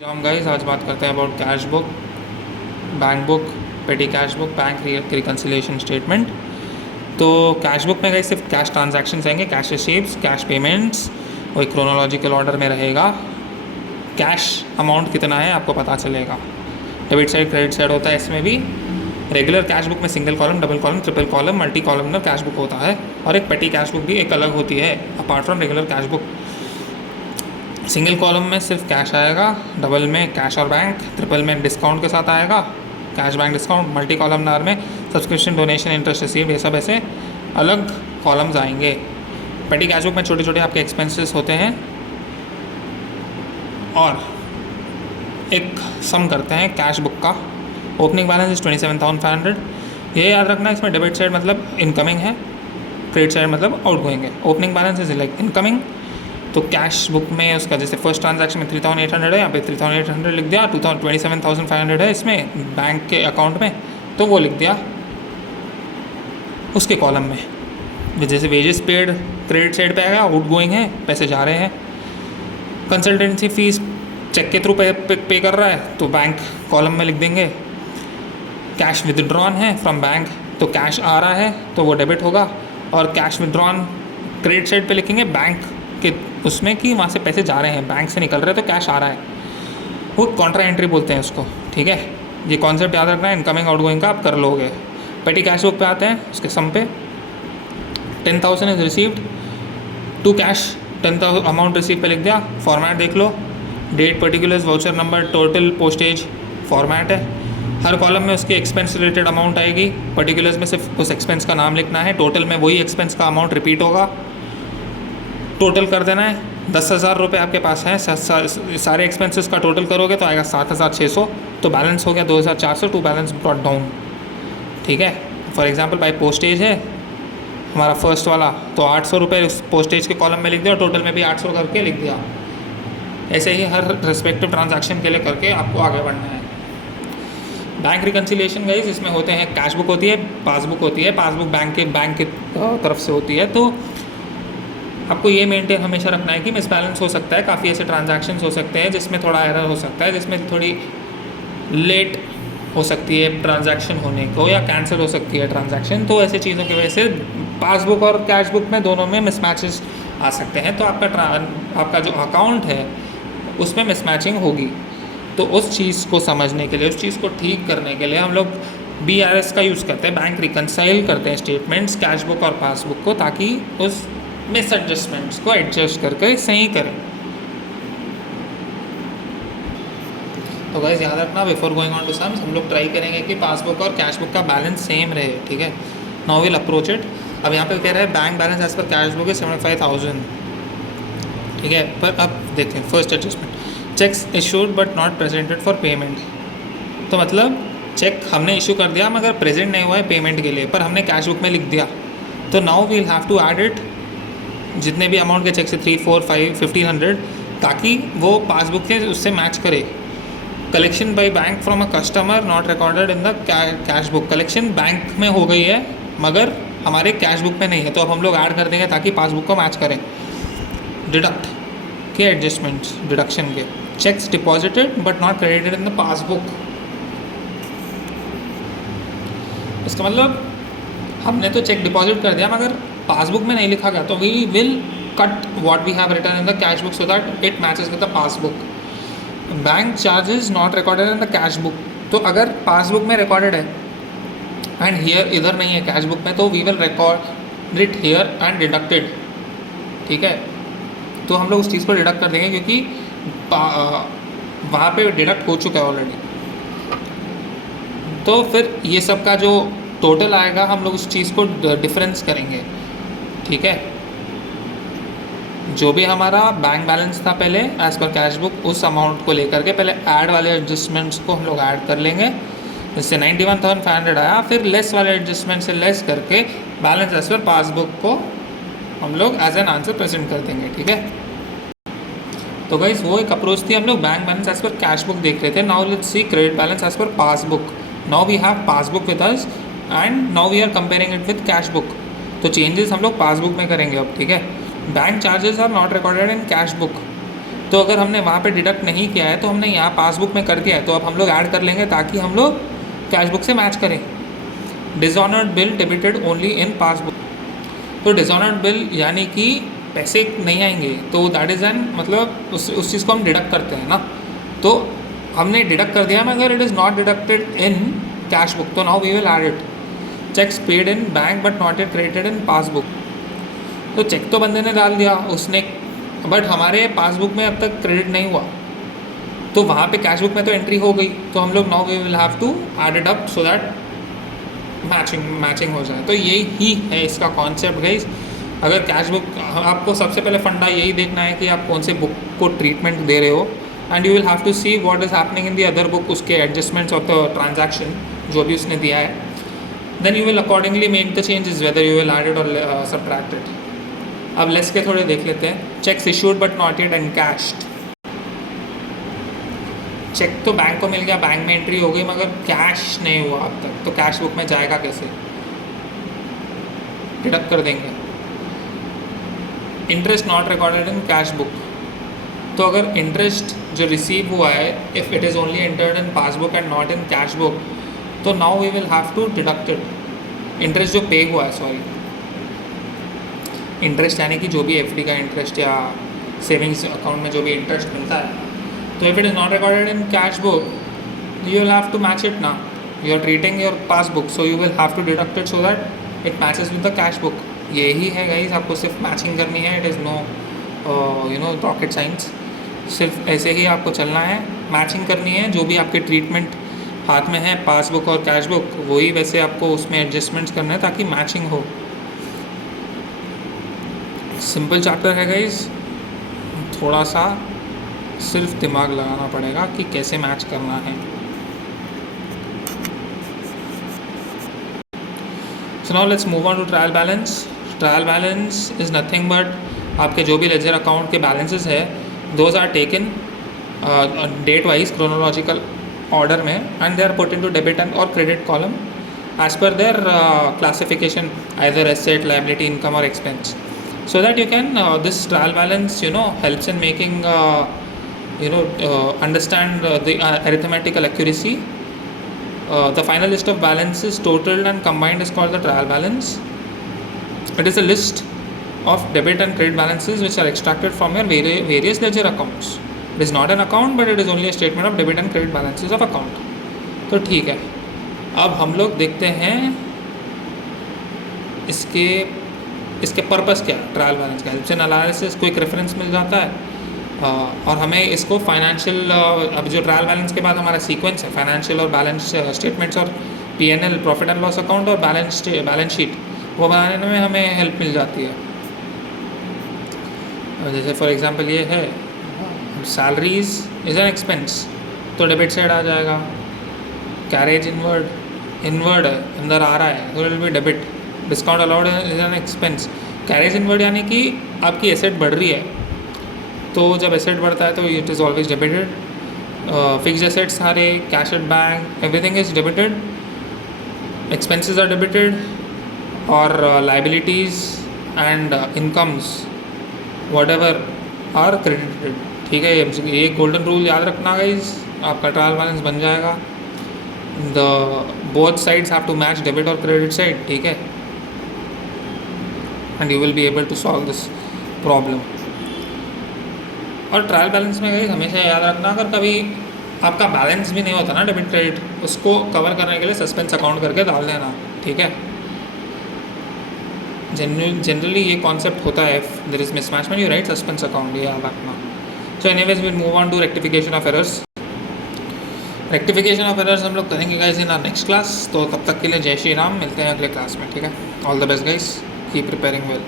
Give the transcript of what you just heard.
हम गाइस आज बात करते हैं about cash book, bank book, पेटी cash book, bank reconciliation statement. तो कैश बुक में गाइस सिर्फ कैश ट्रांजैक्शंस आएंगे, कैश रिसीव्स, कैश पेमेंट्स, वही क्रोनोलॉजिकल ऑर्डर में रहेगा। कैश अमाउंट कितना है आपको पता चलेगा। डेबिट साइड क्रेडिट साइड होता है इसमें भी। रेगुलर कैश बुक में single column, double column, triple column, multi columnar cash book होता है, और एक पेटी कैश बुक भी एक अलग होती है apart from regular cash book. Single column में सिर्फ कैश आएगा, डबल में कैश और बैंक, ट्रिपल में डिस्काउंट के साथ आएगा, cash bank discount, multi columnar में सब्सक्रिप्शन डोनेशन इंटरेस्ट रिसीव्ड, ये सब ऐसे अलग कॉलम्स आएंगे। पेटी कैश बुक में छोटे छोटे आपके एक्सपेंसेस होते हैं और एक सम करते हैं कैश बुक का। Opening balance is 27,500। ये याद रखना, इसमें डेबिट साइड मतलब इनकमिंग है, क्रेडिट साइड मतलब आउटगोइंग है। Opening balance is like incoming, तो कैश बुक में उसका जैसे फर्स्ट ट्रांजैक्शन में 3,800 है, यहाँ पे 3,800 लिख दिया। 27,500 है इसमें बैंक के अकाउंट में, तो वो लिख दिया उसके कॉलम में। जैसे वेजेस पेड क्रेडिट साइड पे आएगा, आउट गोइंग है, पैसे जा रहे हैं। कंसल्टेंसी फीस चेक के थ्रू पे कर रहा है, तो बैंक कॉलम में लिख देंगे। कैश विदड्रॉन है फ्रॉम बैंक, तो कैश आ रहा है तो वो डेबिट होगा, और कैश विदड्रॉन क्रेडिट साइड पे लिखेंगे बैंक कि उसमें कि वहाँ से पैसे जा रहे हैं, बैंक से निकल रहे हैं, तो कैश आ रहा है। वो कॉन्ट्रा एंट्री बोलते हैं उसको, ठीक है। ये कॉन्सेप्ट याद रखना है, इनकमिंग आउटगोइंग का आप कर लोगे। पेटी कैश बुक पे आते हैं, उसके सम पे 10,000 is received to cash, 10,000 amount receive पे लिख दिया। फॉर्मेट देख लो, date, particulars, voucher number, total, postage, format है। हर कॉलम में उसकी एक्सपेंस रिलेटेड अमाउंट आएगी। पर्टिकुलर्स में सिर्फ उस एक्सपेंस का नाम लिखना है, टोटल में वही एक्सपेंस का अमाउंट रिपीट होगा। टोटल कर देना है। 10,000 रुपये आपके पास हैं, सारे एक्सपेंसेस का टोटल करोगे तो आएगा 7,600, तो बैलेंस हो गया 2,400 टू बैलेंस ब्रॉट डाउन, ठीक है। फॉर एग्जांपल बाई पोस्टेज है हमारा फर्स्ट वाला, तो 800 रुपये उस पोस्टेज के कॉलम में लिख दिया, और टोटल में भी 800 करके लिख दिया। ऐसे ही हर रिस्पेक्टिव ट्रांजैक्शन के लिए करके आपको आगे बढ़ना है। बैंक रिकन्सिलिएशन गाइस इसमें होते हैं, कैश बुक होती है, पासबुक होती है। पासबुक बैंक की तरफ से होती है, तो आपको ये मेंटेन हमेशा रखना है कि मिस बैलेंस हो सकता है। काफ़ी ऐसे ट्रांजैक्शंस हो सकते हैं जिसमें थोड़ा एरर हो सकता है, जिसमें थोड़ी लेट हो सकती है ट्रांजैक्शन होने को, या कैंसिल हो सकती है ट्रांजैक्शन। तो ऐसे चीज़ों की वजह से पासबुक और कैश बुक में दोनों में मिसमैचेस आ सकते हैं, तो आपका जो अकाउंट है उसमें मिसमैचिंग होगी। तो उस चीज़ को समझने के लिए, उस चीज़ को ठीक करने के लिए हम लोग BRS का यूज़ करते हैं, बैंक रिकन्साइल करते हैं स्टेटमेंट्स कैश बुक और पासबुक को, ताकि उस मिस एडजस्टमेंट्स को एडजस्ट करके सही करें। तो गाइस याद रखना, before going on to sums हम लोग ट्राई करेंगे कि पासबुक और कैश बुक का बैलेंस सेम रहे, ठीक है। Now will approach it. अब यहाँ पे कह रहा है bank balance as per cash book है 75,000, ठीक है। पर अब देखते हैं first adjustment, cheques issued but not presented for payment. तो मतलब चेक हमने इशू कर दिया मगर प्रेजेंट नहीं हुआ है पेमेंट के लिए, पर हमने कैश बुक में लिख दिया, तो now we'll have to add it, जितने भी अमाउंट के चेक से 3, 4, 5, 1,500, ताकि वो पासबुक के उससे मैच करे। Collection by bank from a customer not recorded in the cash book. Collection bank में हो गई है मगर हमारे कैश बुक में नहीं है, तो अब हम लोग ऐड कर देंगे ताकि पासबुक को मैच करें। डिडक्ट के एडजस्टमेंट्स, डिडक्शन के, checks deposited but not credited in the passbook. इसका मतलब हमने तो चेक डिपॉजिट कर दिया मगर पासबुक में नहीं लिखा गया, तो we will cut what we have written in the cash book so that it matches with the passbook. Bank charges not recorded in the cash book, तो अगर पासबुक में रिकॉर्डेड है एंड हियर इधर नहीं है कैश बुक में, तो we will record it here and deducted, ठीक है। तो हम लोग उस चीज़ को डिडक्ट कर देंगे क्योंकि वहाँ पे डिडक्ट हो चुका है ऑलरेडी। तो फिर ये सब का जो टोटल आएगा हम लोग उस चीज़ को डिफरेंस करेंगे, ठीक है। जो भी हमारा बैंक बैलेंस था पहले एज पर कैश बुक, उस अमाउंट को लेकर के पहले ऐड वाले एडजस्टमेंट्स को हम लोग ऐड कर लेंगे, जिससे 91,500 आया। फिर लेस वाले एडजस्टमेंट से लेस करके बैलेंस एज पर पासबुक को हम लोग एज एन आंसर प्रेजेंट कर देंगे, ठीक है। तो गाइस वो एक अप्रोच थी, हम लोग bank balance as per cash book देख रहे थे। Now let's see credit balance as per passbook. Now we have passbook with us and now we are comparing it with cash book, तो changes हम लोग passbook में करेंगे अब, ठीक है। Bank charges are not recorded in cash book, तो अगर हमने वहाँ पे डिडक्ट नहीं किया है तो हमने यहाँ पासबुक में कर दिया है, तो अब हम लोग ऐड कर लेंगे ताकि हम लोग कैश बुक से मैच करें। Dishonoured bill debited only in passbook. तो डिसऑनर्ड बिल यानी कि पैसे नहीं आएंगे, तो दैट इज़ एन मतलब उस चीज़ को हम डिडक्ट करते हैं ना, तो हमने डिडक्ट कर दिया मगर it is not deducted in cash book, तो now we will add it. Cheques paid in bank but not yet credited in passbook. तो चेक तो बंदे ने डाल दिया उसने, बट हमारे पासबुक में अब तक क्रेडिट नहीं हुआ, तो वहाँ पे कैश बुक में तो एंट्री हो गई, तो हम लोग now we will have to add it up so that matching हो जाए। तो यही है इसका कॉन्सेप्ट गाइस। अगर कैश बुक, आपको सबसे पहले फंडा यही देखना है कि आप कौन से बुक को ट्रीटमेंट दे रहे हो, and you will have to see what is happening in the other book, उसके एडजस्टमेंट्स ऑफ द ट्रांजैक्शन जो भी उसने दिया है, then you will accordingly make the changes whether you will add it और सबट्रैक्ट इट। अब less के थोड़े देख लेते हैं। Cheques issued but not yet encashed. Cheque तो बैंक को मिल गया, बैंक में एंट्री हो गई, मगर कैश नहीं हुआ अब तक, तो कैश बुक में जाएगा कैसे? डिडक्ट कर देंगे। Interest not recorded in cash book. तो अगर इंटरेस्ट जो रिसीव हुआ है, if it is only entered in passbook and not in cash book, तो now we will have to deduct it. Interest जो पे हुआ है, सॉरी, इंटरेस्ट यानी कि जो भी एफडी का इंटरेस्ट या सेविंग्स अकाउंट में जो भी इंटरेस्ट मिलता है, तो if it is not recorded in cash book, you will have to match it ना। You are treating your passbook, so you will have to deduct it so that it matches with the cash book. यही है guys, आपको सिर्फ matching करनी है। It is no you know rocket science, सिर्फ ऐसे ही आपको चलना है, मैचिंग करनी है। जो भी आपके ट्रीटमेंट हाथ में है, पासबुक और कैश बुक, वही वैसे आपको उसमें एडजस्टमेंट्स करना है ताकि मैचिंग हो। सिंपल चैप्टर है गाइज, थोड़ा सा सिर्फ दिमाग लगाना पड़ेगा कि कैसे मैच करना है। So now let's move on to trial balance. Trial balance is nothing but आपके जो भी लेजर अकाउंट के बैलेंसेस है, those are taken date wise chronological order में, and they are put into debit and और credit column as per their classification, either asset, liability, income और expense, so that you can this trial balance helps in making understand the arithmetical accuracy. The final list of balances totaled and combined is called the trial balance. It is a list of debit and credit balances which are extracted from your various ledger accounts. It is not an account but it is only a statement of debit and credit balances of account. तो ठीक है, अब हम लोग देखते हैं इसके purpose क्या, ट्रायल बैलेंस का। हेल्प से एनालिसिस को एक रेफरेंस मिल जाता है, और हमें इसको फाइनेंशियल, अब जो ट्रायल बैलेंस के बाद हमारा सीक्वेंस है, फाइनेंशियल और बैलेंस स्टेटमेंट्स और PNL, profit and loss account और बैलेंस शीट, वो बनाने में हमें हेल्प मिल जाती है। जैसे फॉर एग्जांपल ये है, सैलरीज इज़ एन एक्सपेंस, तो डेबिट साइड आ जाएगा। कैरेज इनवर्ड है, अंदर आ रहा है, तो it will be debit. Discount allowed is an expense. Carriage inward यानी कि आपकी एसेट बढ़ रही है, तो जब एसेट बढ़ता है तो it is always debited. Fixed assets सारे, cash at bank, everything is debited. Expenses are debited, और liabilities and incomes whatever are credited. ठीक है, ये गोल्डन रूल याद रखना गाइज, आपका ट्रायल बैलेंस बन जाएगा। The both sides have to match, debit और क्रेडिट साइड, ठीक है, and you will be able to solve this problem. और ट्रायल बैलेंस में गाइस हमेशा याद रखना, अगर कभी आपका बैलेंस भी नहीं होता ना डेबिट क्रेडिट, उसको कवर करने के लिए सस्पेंस अकाउंट करके डाल देना, ठीक है। जनरली ये कॉन्सेप्ट होता है, देयर इज मिसमैच में यू राइट सस्पेंस अकाउंट, ये याद रखना। So anyways will move on to rectification of errors. Rectification of errors हम लोग करेंगे guys in our next class. तो तब तक के लिए जय श्री राम, मिलते हैं अगले क्लास में, ठीक है। All the best guys, keep preparing well.